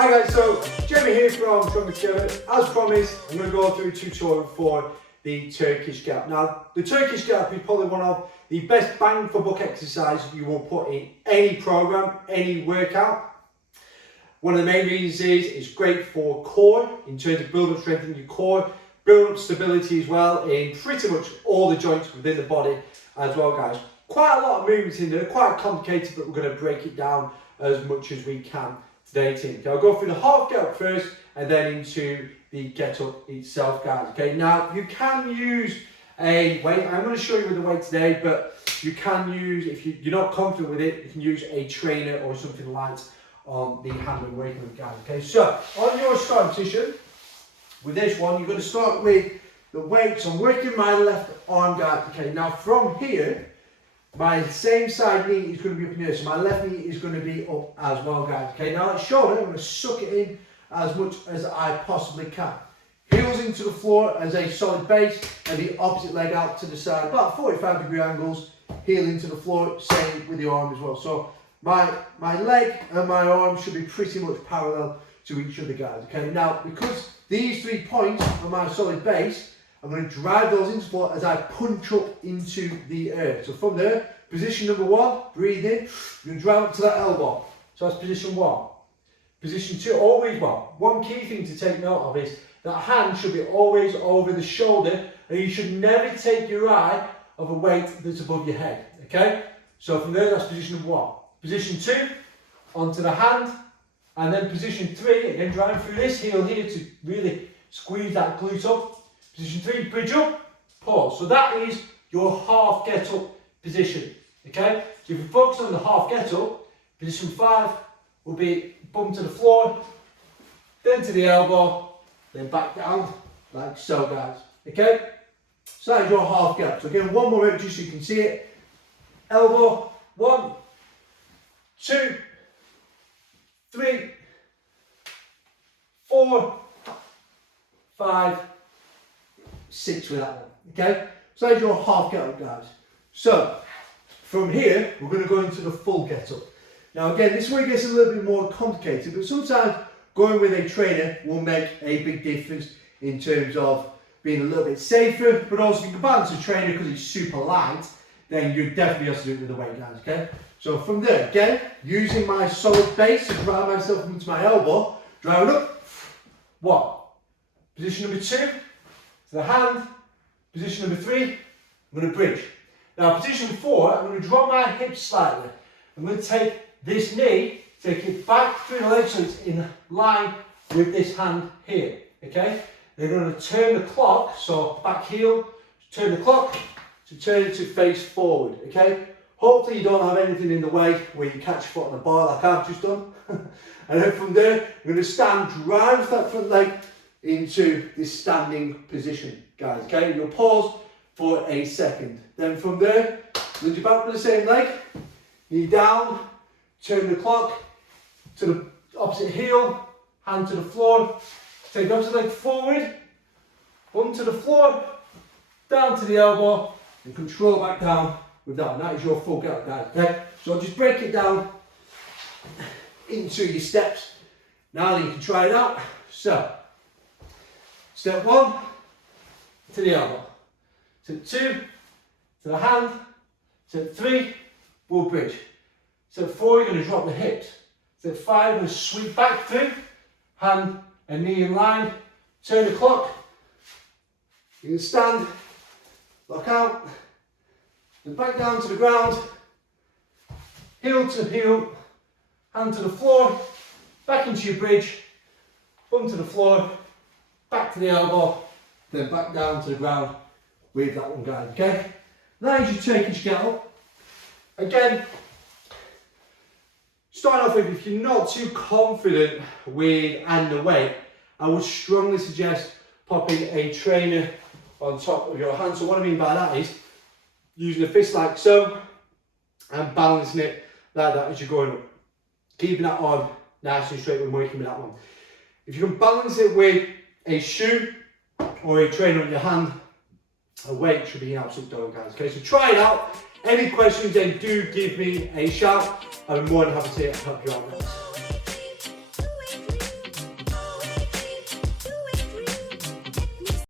Hi guys, so Jeremy here from Turkish Get Up. As promised, I'm going to go through a tutorial for the Turkish Get Up. Now, the Turkish Get Up is probably one of the best bang for buck exercises you will put in any program, any workout. One of the main reasons is it's great for core, in terms of build up strength in your core, build up stability as well in pretty much all the joints within the body as well, guys. Quite a lot of movements in there, quite complicated, but we're going to break it down as much as we can today, team. Okay, I'll go through the half get up first and then into the get up itself, guys. Okay, now you can use a weight. I'm going to show you with the weight today, but you can use, if you're not confident with it, you can use a trainer or something light on the hand and working with, guys. Okay, so on your starting position with this one, you're going to start with the weights. I'm working my left arm, guys. Okay, now from here, my same side knee is going to be up in here, so my left knee is going to be up as well, guys. Okay, now that shoulder, I'm going to suck it in as much as I possibly can. Heels into the floor as a solid base, and the opposite leg out to the side, about 45-degree angles, heel into the floor, same with the arm as well. So my leg and my arm should be pretty much parallel to each other, guys. Okay, now because these 3 points are my solid base, I'm going to drive those into the floor as I punch up into the air. So from there, position number 1, breathe in, you're going to drive up to that elbow. So that's position 1. Position 2, always one key thing to take note of is that hand should be always over the shoulder, and you should never take your eye off a weight that's above your head. Okay? So from there, that's position number 1. Position 2, onto the hand, and then position 3, again driving through this heel here to really squeeze that glute up. Position 3, bridge up, pause. So that is your half get up position. Okay? So if you focus on the half get up, position 5 will be bum to the floor, then to the elbow, then back down, like so, guys. Okay? So that is your half get up. So again, one more just so you can see it. Elbow, 1, 2, 3, 4, 5, 6 with that one. Okay? So that's your half get up, guys. So from here, we're going to go into the full get up. Now again, this one gets a little bit more complicated, but sometimes going with a trainer will make a big difference in terms of being a little bit safer, but also if you can balance a trainer because it's super light, then you definitely have to do it with the weight, guys. Okay? So from there, again, using my solid base to drive myself into my elbow, driving up, 1. Position number 2, to the hand. Position number 3, I'm going to bridge. Now position 4, I'm going to drop my hips slightly. I'm going to take this knee, take it back through the leg so it's in line with this hand here. Okay? They're going to turn the clock, so back heel, turn the clock to turn it to face forward. Okay? Hopefully you don't have anything in the way where you catch your foot on the bar like I've just done. And then from there, you're going to stand, drive that front leg into this standing position, guys. Okay? You'll pause for a second. Then from there, lunge your back with the same leg, knee down, turn the clock to the opposite heel, hand to the floor, take the opposite leg forward, bum to the floor, down to the elbow, and control back down with that one. That is your full get up, guys. Okay? So I'll just break it down into your steps. Now that you can try it out. So, step 1, to the elbow. Step 2, to the hand. Step 3, we'll bridge. Step 4, you're going to drop the hips. Step 5, you're going to sweep back through, hand and knee in line, turn the clock. You can stand, lock out, and back down to the ground, heel to heel, hand to the floor, back into your bridge, bum to the floor, back to the elbow, then back down to the ground with that one, guys. Okay? That is your Turkish Get Up. Again, starting off with, if you're not too confident with and the weight, I would strongly suggest popping a trainer on top of your hand. So what I mean by that is using a fist like so and balancing it like that as you're going up. Keeping that arm nice and straight when working with that one. If you can balance it with a shoe or a trainer on your hand, a weight should be an absolute dog, guys. Okay, so try it out. Any questions, then do give me a shout. I'm more than happy to help you out next.